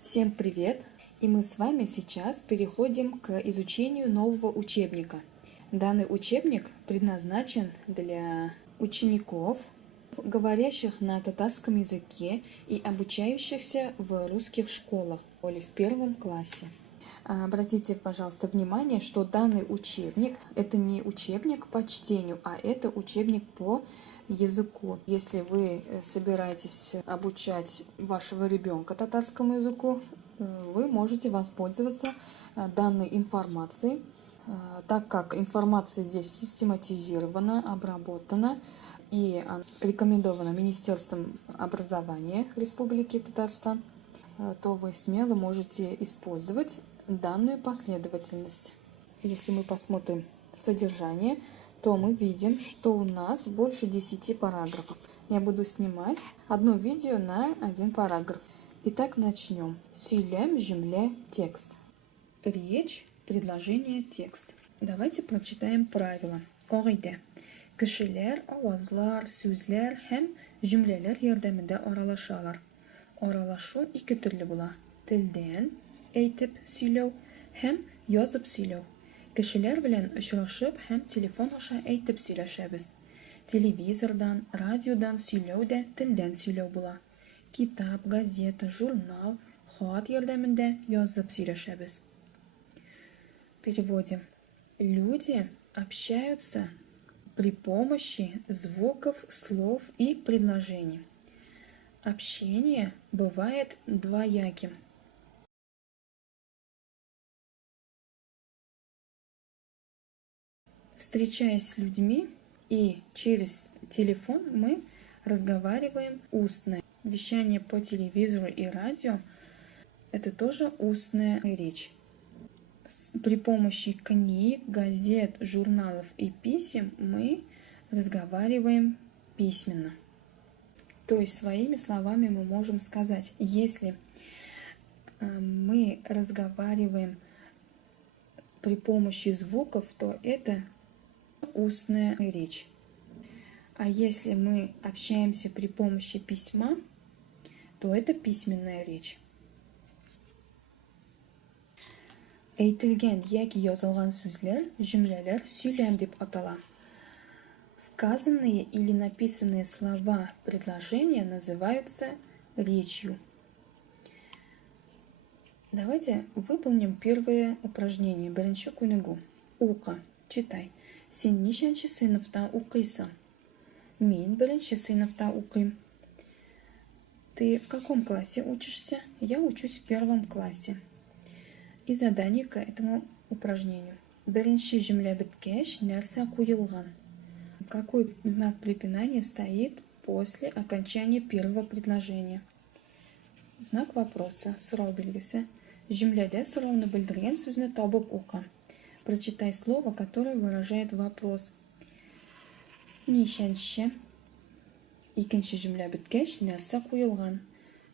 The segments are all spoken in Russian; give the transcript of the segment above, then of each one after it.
Всем привет! И мы с вами сейчас переходим к изучению нового учебника. Данный учебник предназначен для учеников, говорящих на татарском языке и обучающихся в русских школах или в первом классе. Обратите, пожалуйста, внимание, что данный учебник – это не учебник по чтению, а это учебник по языку. Если вы собираетесь обучать вашего ребенка татарскому языку, вы можете воспользоваться данной информацией, так как информация здесь систематизирована, обработана и рекомендована Министерством образования Республики Татарстан, то вы смело можете использовать данную последовательность. Если мы посмотрим содержание, то мы видим, что у нас больше 10 параграфов. Я буду снимать одно видео на один параграф. Итак, начнем. Сөйлем, cümle, текст. Речь, предложение, текст. Давайте прочитаем правила. Кагыйдә. Кешеләр, авазлар, сүзләр һәм cümләләр ярдәмендә аралашалар. Аралашу ике төрле була. Телдән әйтеп сөйләү һәм язып сөйләү. Кешеләр белән очрашып һәм телефон аша әйтеп сөйләшәбез. Телевизордан, радиодан сөйләү дә телдән сөйләү була. Китап, газета, журнал, хат ярдәмендә язып сөйләшәбез. Переводим. Люди общаются при помощи звуков, слов и предложений. Общение бывает двояким. Встречаясь с людьми и через телефон мы разговариваем устно. Вещание по телевизору и радио – это тоже устная речь. При помощи книг, газет, журналов и писем мы разговариваем письменно. То есть своими словами мы можем сказать, если мы разговариваем при помощи звуков, то это устная речь. А если мы общаемся при помощи письма, то это письменная речь. Әйтелгән яки язылган сүзләр, cümләләр сөйләм дип атала. Сказанные или написанные слова предложения называются речью. Давайте выполним первое упражнение. Беренче күнегү. Ука. Читай. Син ничәнче сыйныфта укыйсың? Мин беренче сыйныфта укыйм. Ты в каком классе учишься? Я учусь в первом классе. И задание к этому упражнению. Беренче cümлә беткәч, нәрсә куелган? Какой знак препинания стоит после окончания первого предложения? Знак вопроса, сорау белгесе. Cümләдә сорауны белдергән сүзне табып ука. Прочитай слово, которое выражает вопрос. Ничәнче. Икенче cümлә беткәч, нәрсә куелган?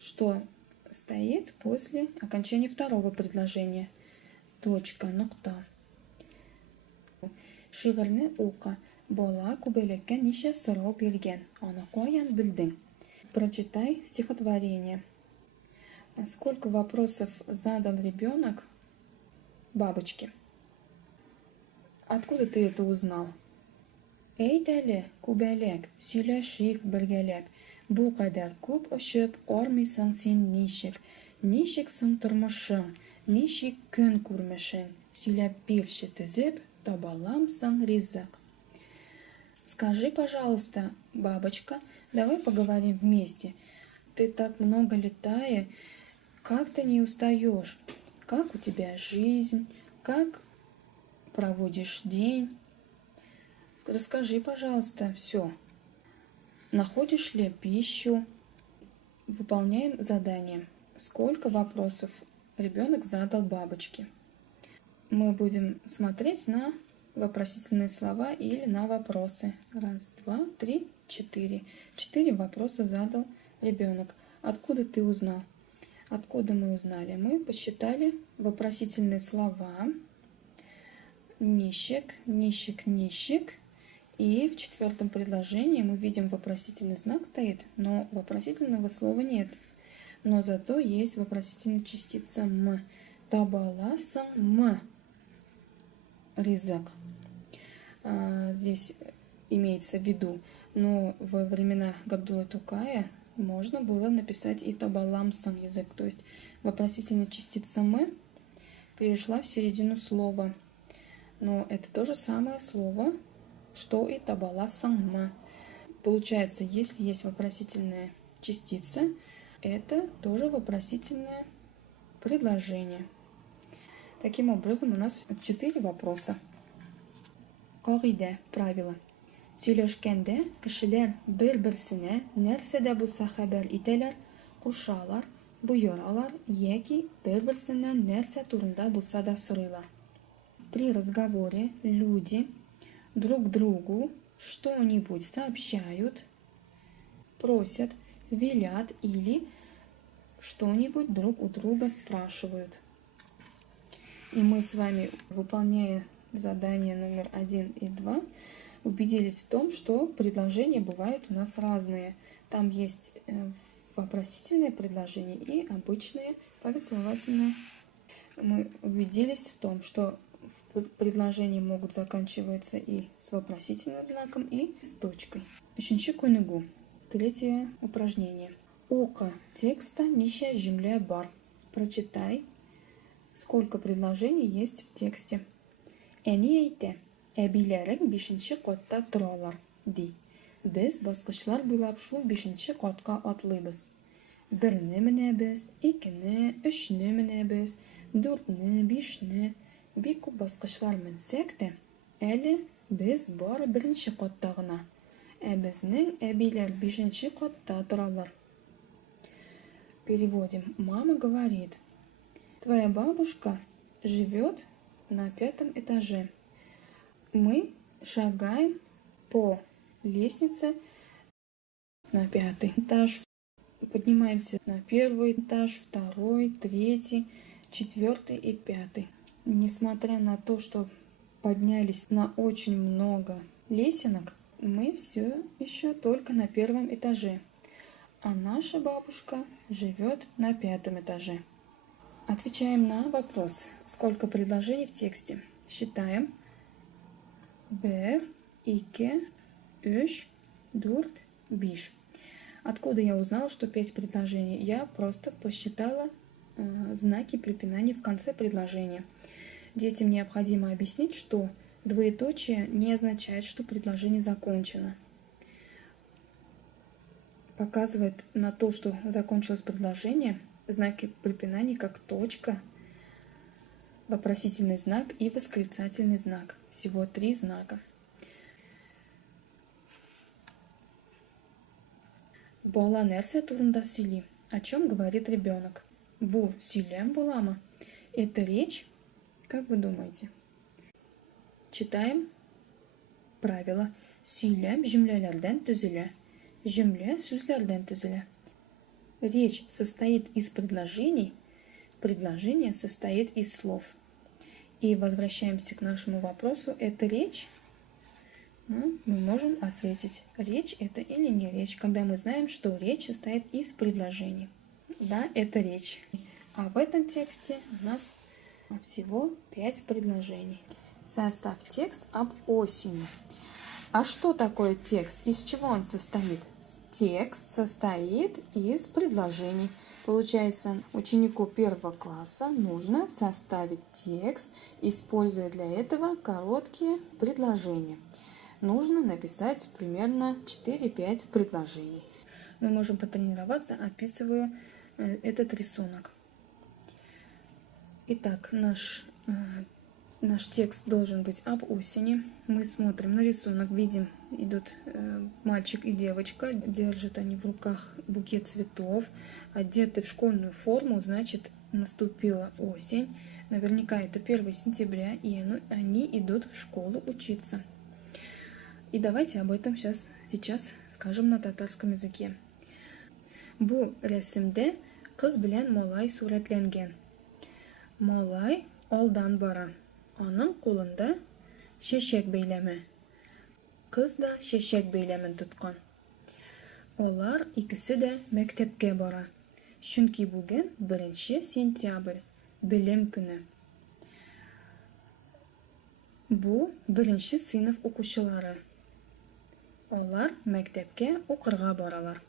Что стоит после окончания второго предложения? Точка, нокта. Шигырьне ука. Бала күбәләккә ничә сорау биргән? Аны каян белдең? Прочитай стихотворение. Сколько вопросов задал ребенок бабочке? Откуда ты это узнал? Әйт әле, күбәләк, сөйләшик бергәләп. Бу кадәр күп очып, армыйсың син ничек? Ничек соң тормышың? Ничек көн күрмешең? Сөйләп бирче тезеп, табаламсың ризык. Скажи, пожалуйста, бабочка, давай поговорим вместе. Ты так много летаешь, как ты не устаешь? Как у тебя жизнь? Как проводишь день? Расскажи, пожалуйста, все. Находишь ли пищу? Выполняем задание. Сколько вопросов ребенок задал бабочке? Мы будем смотреть на вопросительные слова или на вопросы. Раз, два, три, четыре. 4 вопроса задал ребенок. Откуда ты узнал? Откуда мы узнали? Мы посчитали вопросительные слова. Нищик, нищик, нищик. И в 4 предложении мы видим вопросительный знак стоит, но вопросительного слова нет. но зато есть вопросительная частица «м». Табаласың ризык. Здесь имеется в виду, но во времена Габдуллы Тукая можно было написать и табаламсың язык, то есть вопросительная частица «м» перешла в середину слова. Но это то же самое слово, что и табаласың. Получается, если есть вопросительная частица, это тоже вопросительное предложение. Таким образом, у нас 4 вопроса. Қағида, правило. Сөйләшкәндә кешеләр бер-берсенә нәрсәдә булса хәбәр итәләр, кушалар, боералар яки бер-берсеннән нәрсә турында булса да сорыйлар. При разговоре люди друг другу что-нибудь сообщают, просят, велят или что-нибудь друг у друга спрашивают. И мы с вами, выполняя задания номер 1 и 2, убедились в том, что предложения бывают у нас разные. Там есть вопросительные предложения и обычные повествовательные. Мы убедились в том, что предложения могут заканчиваться и с вопросительным знаком, и с точкой. Үшінші көнігу. Третье упражнение. Оқы текста неше жүмле бар. Прочитай, сколько предложений есть в тексте. Әни әйтә, әбиләрең 5-нче катта торалар, ди. Без баскычлар буйлап шул 5-нче катка атлыйбыз. 1-не менәбез, 2-не, 3-не менәбез, 4-не, 5-не. Бик күп баскычлар менсәк тә, әле без бары 1-нче катта гына. Ә безнең әбиләр 5-нче катта торалар. Переводим. Мама говорит: твоя бабушка живет на 5-м этаже. Мы шагаем по лестнице на 5-й этаж. Поднимаемся на 1-й этаж, 2-й, 3-й, 4-й и 5-й. Несмотря на то, что поднялись на очень много лесенок, мы все еще только на 1-м этаже. А наша бабушка живет на 5-м этаже. Отвечаем на вопрос, сколько предложений в тексте. Считаем. 1, 2, 3, 4, 5. Откуда я узнала, что 5 предложений? Я просто посчитала знаки препинания в конце предложения. Детям необходимо объяснить, что двоеточие не означает, что предложение закончено. Показывает на то, что закончилось предложение, знаки препинания как точка, вопросительный знак и восклицательный знак. Всего 3 знака. Бала нәрсә турында сөйли. О чем говорит ребенок? Бу сөйләм буламы? Это речь? Как вы думаете? Читаем правило. Сөйләм җөмләләрдән төзелә. Җөмлә сүзләрдән төзелә. Речь состоит из предложений, предложение состоит из слов. И возвращаемся к нашему вопросу. Это речь? Мы можем ответить, речь это или не речь, когда мы знаем, что речь состоит из предложений. Да, это речь. А в этом тексте у нас всего 5 предложений. Составь текст об осени. А что такое текст? Из чего он состоит? Текст состоит из предложений. Получается, ученику 1 класса нужно составить текст, используя для этого короткие предложения. Нужно написать примерно 4-5 предложений. Мы можем потренироваться, описывая этот рисунок. Итак, наш текст должен быть об осени. Мы смотрим на рисунок, видим, идут мальчик и девочка, держат они в руках букет цветов, одеты в школьную форму, значит, наступила осень. Наверняка это 1 сентября, и они идут в школу учиться. И давайте об этом сейчас скажем на татарском языке. Бу рәсемдә кыз белән малай сурәтләнгән. Малай алдан бара. Аның кулында чәчәк бәйләме. Кыз да чәчәк бәйләмен тоткан. Алар икесе дә мәктәпкә бара. Чөнки бүген 1 сентябрь, белем көне. Бу 1 сыйныф укучылары. Алар мәктәпкә укырга баралар.